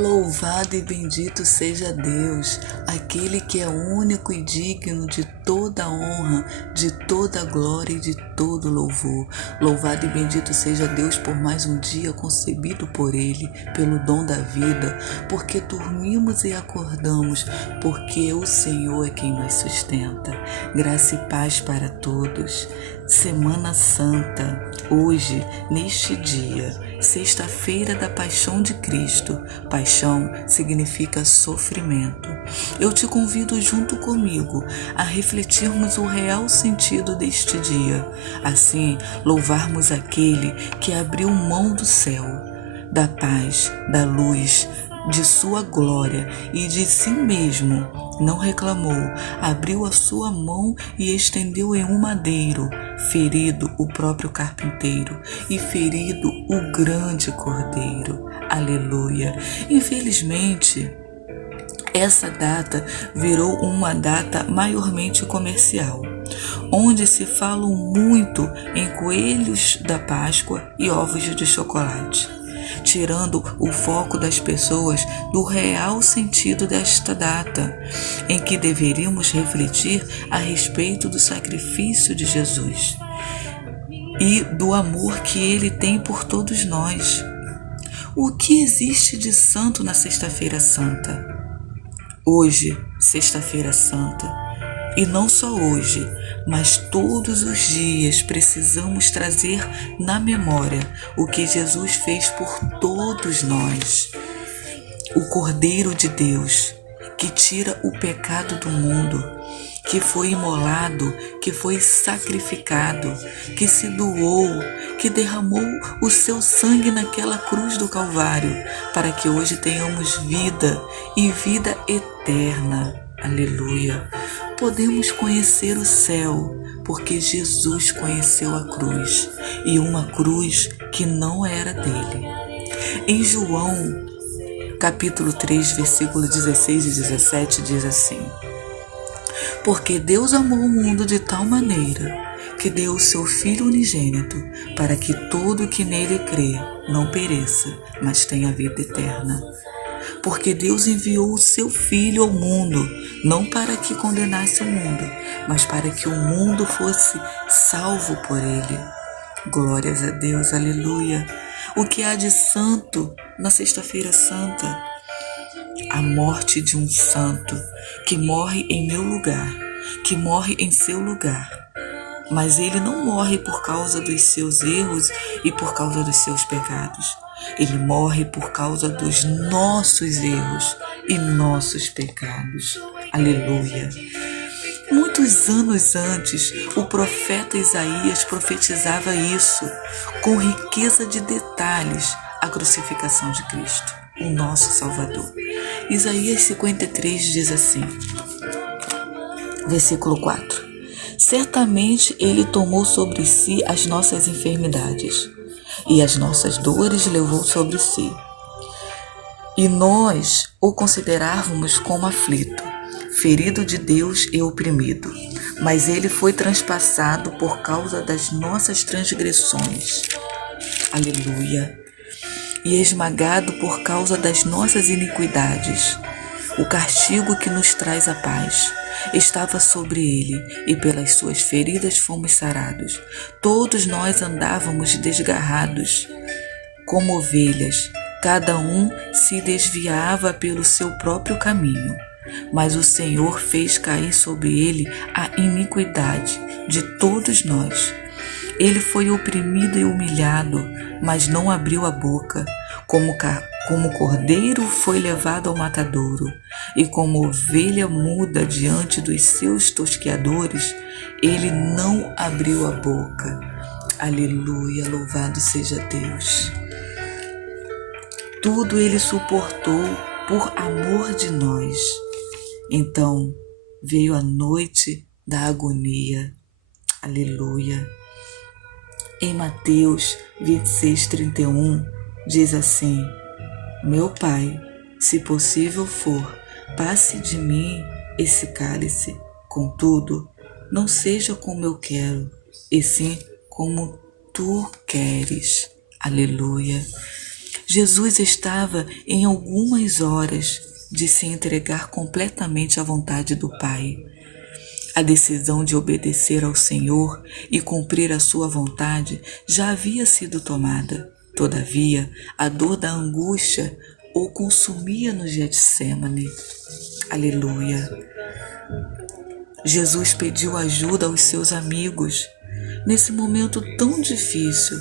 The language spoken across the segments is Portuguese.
Louvado e bendito seja Deus, aquele que é único e digno de toda honra, de toda glória e de todo louvor. Louvado e bendito seja Deus por mais um dia concebido por Ele, pelo dom da vida, porque dormimos e acordamos, porque o Senhor é quem nos sustenta. Graça e paz para todos. Semana Santa, hoje, neste dia, sexta-feira da Paixão de Cristo. Paixão significa sofrimento. Eu te convido junto comigo a refletirmos o real sentido deste dia. Assim, louvarmos aquele que abriu mão do céu, da paz, da luz, de sua glória e de si mesmo. Não reclamou, abriu a sua mão e estendeu em um madeiro, ferido o próprio carpinteiro e ferido o grande cordeiro. Aleluia! Infelizmente, essa data virou uma data maiormente comercial, onde se fala muito em coelhos da Páscoa e ovos de chocolate, tirando o foco das pessoas do real sentido desta data, em que deveríamos refletir a respeito do sacrifício de Jesus e do amor que Ele tem por todos nós. O que existe de santo na Sexta-feira Santa? Hoje, Sexta-feira Santa, e não só hoje, mas todos os dias precisamos trazer na memória o que Jesus fez por todos nós. O Cordeiro de Deus, que tira o pecado do mundo, que foi imolado, que foi sacrificado, que se doou, que derramou o seu sangue naquela cruz do Calvário, para que hoje tenhamos vida e vida eterna. Aleluia! Podemos conhecer o céu, porque Jesus conheceu a cruz, e uma cruz que não era dele. Em João, capítulo 3, versículo 16 e 17, diz assim: porque Deus amou o mundo de tal maneira que deu o seu Filho unigênito, para que todo que nele crê não pereça, mas tenha vida eterna. Porque Deus enviou o seu Filho ao mundo, não para que condenasse o mundo, mas para que o mundo fosse salvo por ele. Glórias a Deus, aleluia. O que há de santo na Sexta-feira Santa? A morte de um santo que morre em meu lugar, que morre em seu lugar. Mas ele não morre por causa dos seus erros e por causa dos seus pecados. Ele morre por causa dos nossos erros e nossos pecados. Aleluia! Muitos anos antes, o profeta Isaías profetizava isso, com riqueza de detalhes, a crucificação de Cristo, o nosso Salvador. Isaías 53 diz assim, versículo 4: certamente ele tomou sobre si as nossas enfermidades, e as nossas dores levou sobre si. E nós o considerávamos como aflito, ferido de Deus e oprimido. Mas ele foi transpassado por causa das nossas transgressões. Aleluia! E esmagado por causa das nossas iniquidades. O castigo que nos traz a paz estava sobre ele, e pelas suas feridas fomos sarados. Todos nós andávamos desgarrados como ovelhas, cada um se desviava pelo seu próprio caminho, mas o Senhor fez cair sobre ele a iniquidade de todos nós. Ele foi oprimido e humilhado, mas não abriu a boca. Como cordeiro foi levado ao matadouro, e como ovelha muda diante dos seus tosqueadores, ele não abriu a boca. Aleluia, louvado seja Deus. Tudo ele suportou por amor de nós. Então veio a noite da agonia. Aleluia. Em Mateus 26:31 diz assim: meu Pai, se possível for, passe de mim esse cálice. Contudo, não seja como eu quero, e sim como tu queres. Aleluia. Jesus estava em algumas horas de se entregar completamente à vontade do Pai. A decisão de obedecer ao Senhor e cumprir a sua vontade já havia sido tomada. Todavia, a dor da angústia o consumia no Getsêmani. Aleluia! Jesus pediu ajuda aos seus amigos nesse momento tão difícil,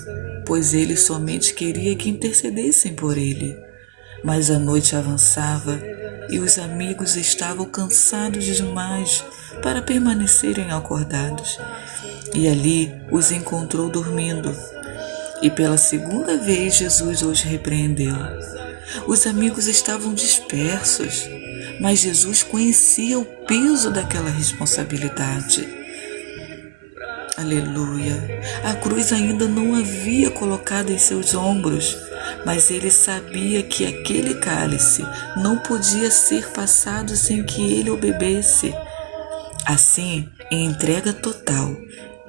pois ele somente queria que intercedessem por ele. Mas a noite avançava e os amigos estavam cansados demais para permanecerem acordados. E ali os encontrou dormindo. E pela segunda vez Jesus os repreendeu. Os amigos estavam dispersos, mas Jesus conhecia o peso daquela responsabilidade. Aleluia! A cruz ainda não havia colocado em seus ombros, mas ele sabia que aquele cálice não podia ser passado sem que ele o bebesse. Assim, em entrega total,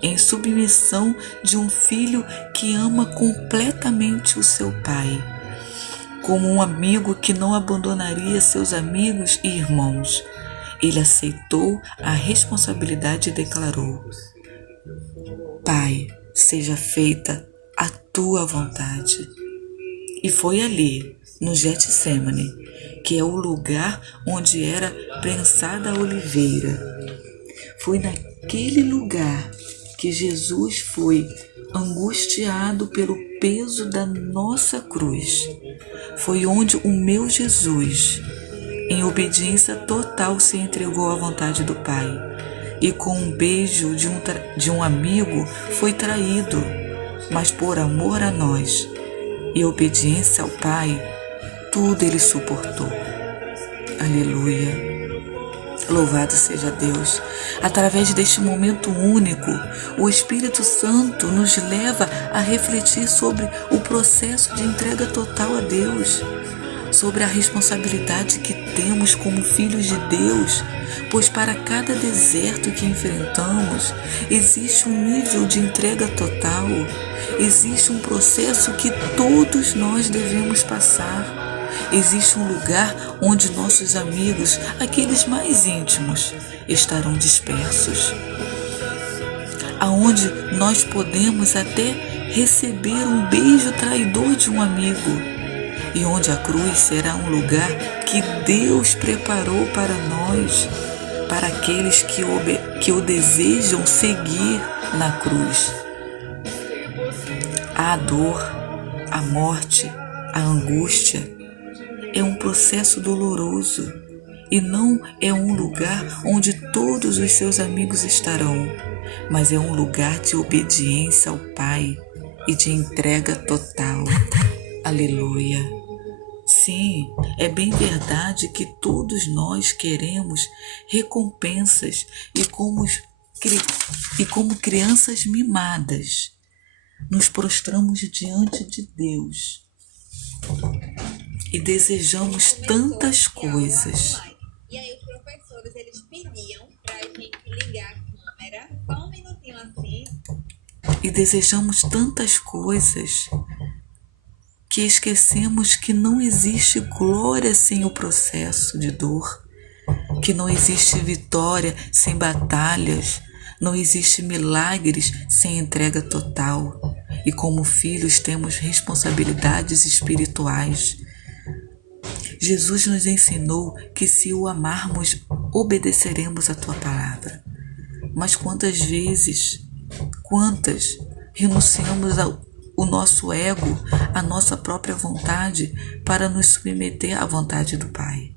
em submissão de um filho que ama completamente o seu pai, como um amigo que não abandonaria seus amigos e irmãos, ele aceitou a responsabilidade e declarou: Pai, seja feita a tua vontade. E foi ali, no Getsêmani, que é o lugar onde era prensada a oliveira. Foi naquele lugar que Jesus foi angustiado pelo peso da nossa cruz. Foi onde o meu Jesus, em obediência total, se entregou à vontade do Pai. E com um beijo de um amigo foi traído, mas por amor a nós e obediência ao Pai, tudo ele suportou. Aleluia! Louvado seja Deus! Através deste momento único, o Espírito Santo nos leva a refletir sobre o processo de entrega total a Deus, sobre a responsabilidade que temos como filhos de Deus, pois para cada deserto que enfrentamos, existe um nível de entrega total, existe um processo que todos nós devemos passar. Existe um lugar onde nossos amigos, aqueles mais íntimos, estarão dispersos, aonde nós podemos até receber um beijo traidor de um amigo, e onde a cruz será um lugar que Deus preparou para nós, para aqueles que o desejam seguir na cruz. A dor, a morte, a angústia é um processo doloroso e não é um lugar onde todos os seus amigos estarão, mas é um lugar de obediência ao Pai e de entrega total. Aleluia! Sim, é bem verdade que todos nós queremos recompensas e como crianças mimadas, nos prostramos diante de Deus e desejamos tantas coisas. E aí os professores, eles pediam pra gente ligar a câmera, só um minutinho assim. E desejamos tantas coisas que esquecemos que não existe glória sem o processo de dor, que não existe vitória sem batalhas, não existe milagres sem entrega total. E como filhos temos responsabilidades espirituais. Jesus nos ensinou que se o amarmos, obedeceremos a tua palavra. Mas quantas renunciamos ao nosso ego, a nossa própria vontade para nos submeter à vontade do Pai?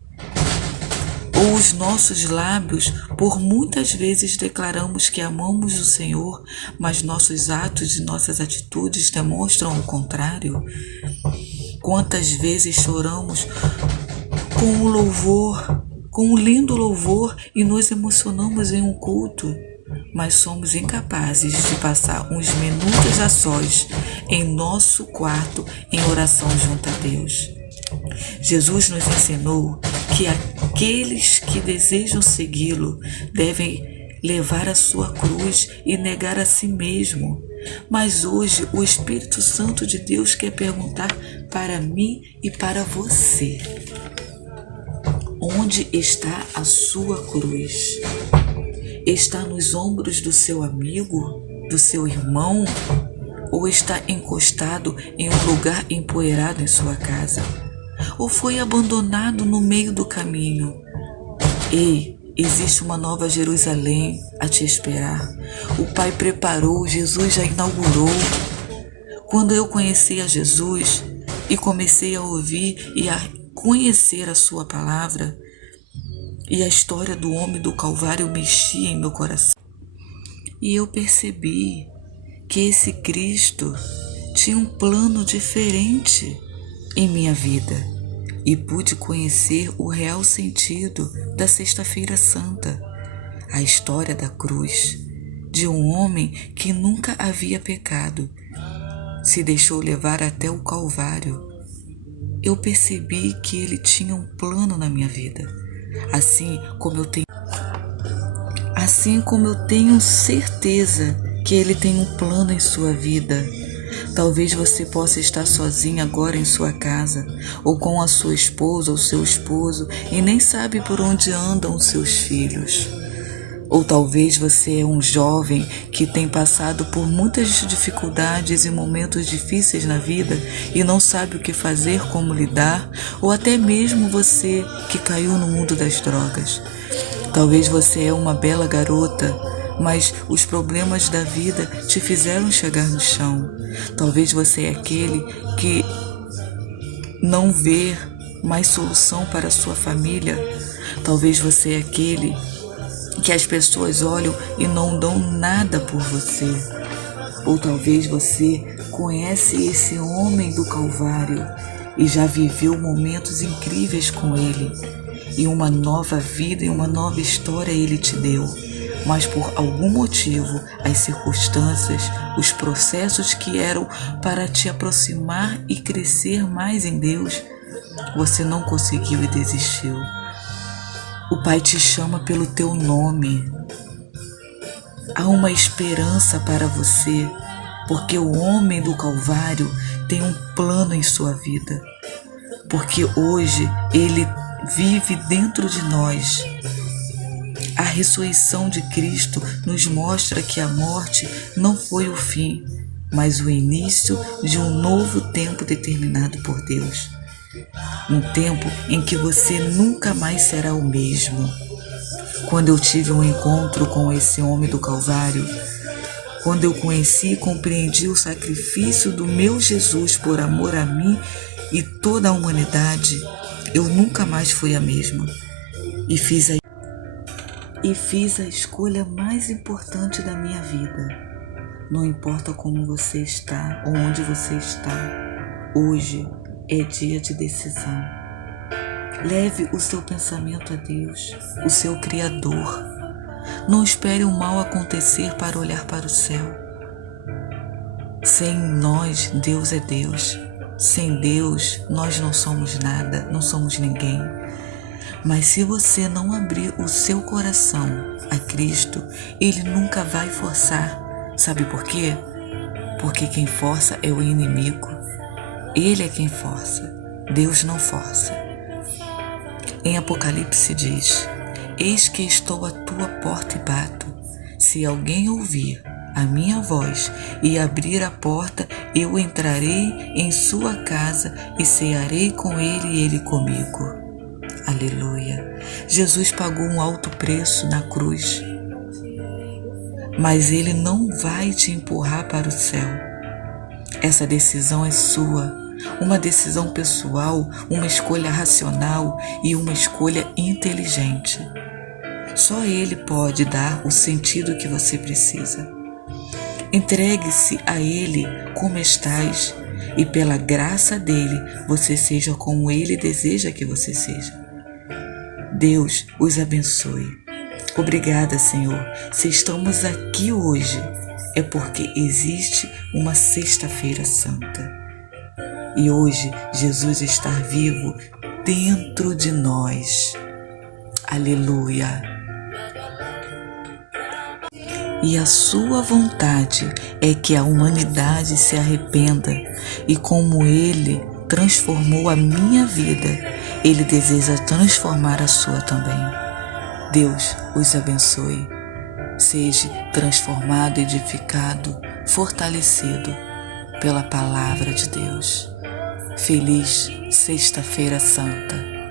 Ou os nossos lábios, por muitas vezes declaramos que amamos o Senhor, mas nossos atos e nossas atitudes demonstram o contrário? Quantas vezes choramos com um lindo louvor e nos emocionamos em um culto, mas somos incapazes de passar uns minutos a sós em nosso quarto em oração junto a Deus. Jesus nos ensinou que aqueles que desejam segui-lo devem levar a sua cruz e negar a si mesmo, Mas hoje o Espírito Santo de Deus quer perguntar para mim e para você: onde está a sua cruz? Está nos ombros do seu amigo, do seu irmão? Ou está encostado em um lugar empoeirado em sua casa? Ou foi abandonado no meio do caminho? Ei, existe uma nova Jerusalém a te esperar. O Pai preparou, Jesus já inaugurou. Quando eu conheci a Jesus e comecei a ouvir e a conhecer a sua palavra, e a história do homem do Calvário mexia em meu coração. E eu percebi que esse Cristo tinha um plano diferente em minha vida. E pude conhecer o real sentido da Sexta-feira Santa, a história da cruz, de um homem que nunca havia pecado, se deixou levar até o Calvário. Eu percebi que ele tinha um plano na minha vida, assim como eu tenho certeza que ele tem um plano em sua vida. Talvez você possa estar sozinha agora em sua casa, ou com a sua esposa ou seu esposo, e nem sabe por onde andam os seus filhos. Ou talvez você é um jovem que tem passado por muitas dificuldades e momentos difíceis na vida e não sabe o que fazer, como lidar, ou até mesmo você que caiu no mundo das drogas. Talvez você é uma bela garota, mas os problemas da vida te fizeram chegar no chão. Talvez você é aquele que não vê mais solução para a sua família. Talvez você é aquele que as pessoas olham e não dão nada por você. Ou talvez você conhece esse homem do Calvário e já viveu momentos incríveis com ele. E uma nova vida e uma nova história ele te deu. Mas por algum motivo, as circunstâncias, os processos que eram para te aproximar e crescer mais em Deus, você não conseguiu e desistiu. O Pai te chama pelo teu nome. Há uma esperança para você, porque o homem do Calvário tem um plano em sua vida. Porque hoje ele vive dentro de nós. A ressurreição de Cristo nos mostra que a morte não foi o fim, mas o início de um novo tempo determinado por Deus. Um tempo em que você nunca mais será o mesmo. Quando eu tive um encontro com esse homem do Calvário, quando eu conheci e compreendi o sacrifício do meu Jesus por amor a mim e toda a humanidade, eu nunca mais fui a mesma. E fiz a escolha mais importante da minha vida. Não importa como você está ou onde você está, hoje é dia de decisão. Leve o seu pensamento a Deus, o seu Criador. Não espere o mal acontecer para olhar para o céu. Sem nós, Deus é Deus. Sem Deus, nós não somos nada, não somos ninguém. Mas se você não abrir o seu coração a Cristo, Ele nunca vai forçar. Sabe por quê? Porque quem força é o inimigo. Ele é quem força. Deus não força. Em Apocalipse diz: eis que estou à tua porta e bato. Se alguém ouvir a minha voz e abrir a porta, eu entrarei em sua casa e cearei com ele e ele comigo. Aleluia. Jesus pagou um alto preço na cruz, mas Ele não vai te empurrar para o céu. Essa decisão é sua, uma decisão pessoal, uma escolha racional e uma escolha inteligente. Só Ele pode dar o sentido que você precisa. Entregue-se a Ele como estás e pela graça dEle você seja como Ele deseja que você seja. Deus os abençoe. Obrigada, Senhor. Se estamos aqui hoje, é porque existe uma Sexta-feira Santa. E hoje, Jesus está vivo dentro de nós. Aleluia. e a sua vontade é que a humanidade se arrependa, e como Ele transformou a minha vida, Ele deseja transformar a sua também. Deus os abençoe. Seja transformado, edificado, fortalecido pela palavra de Deus. Feliz Sexta-feira Santa.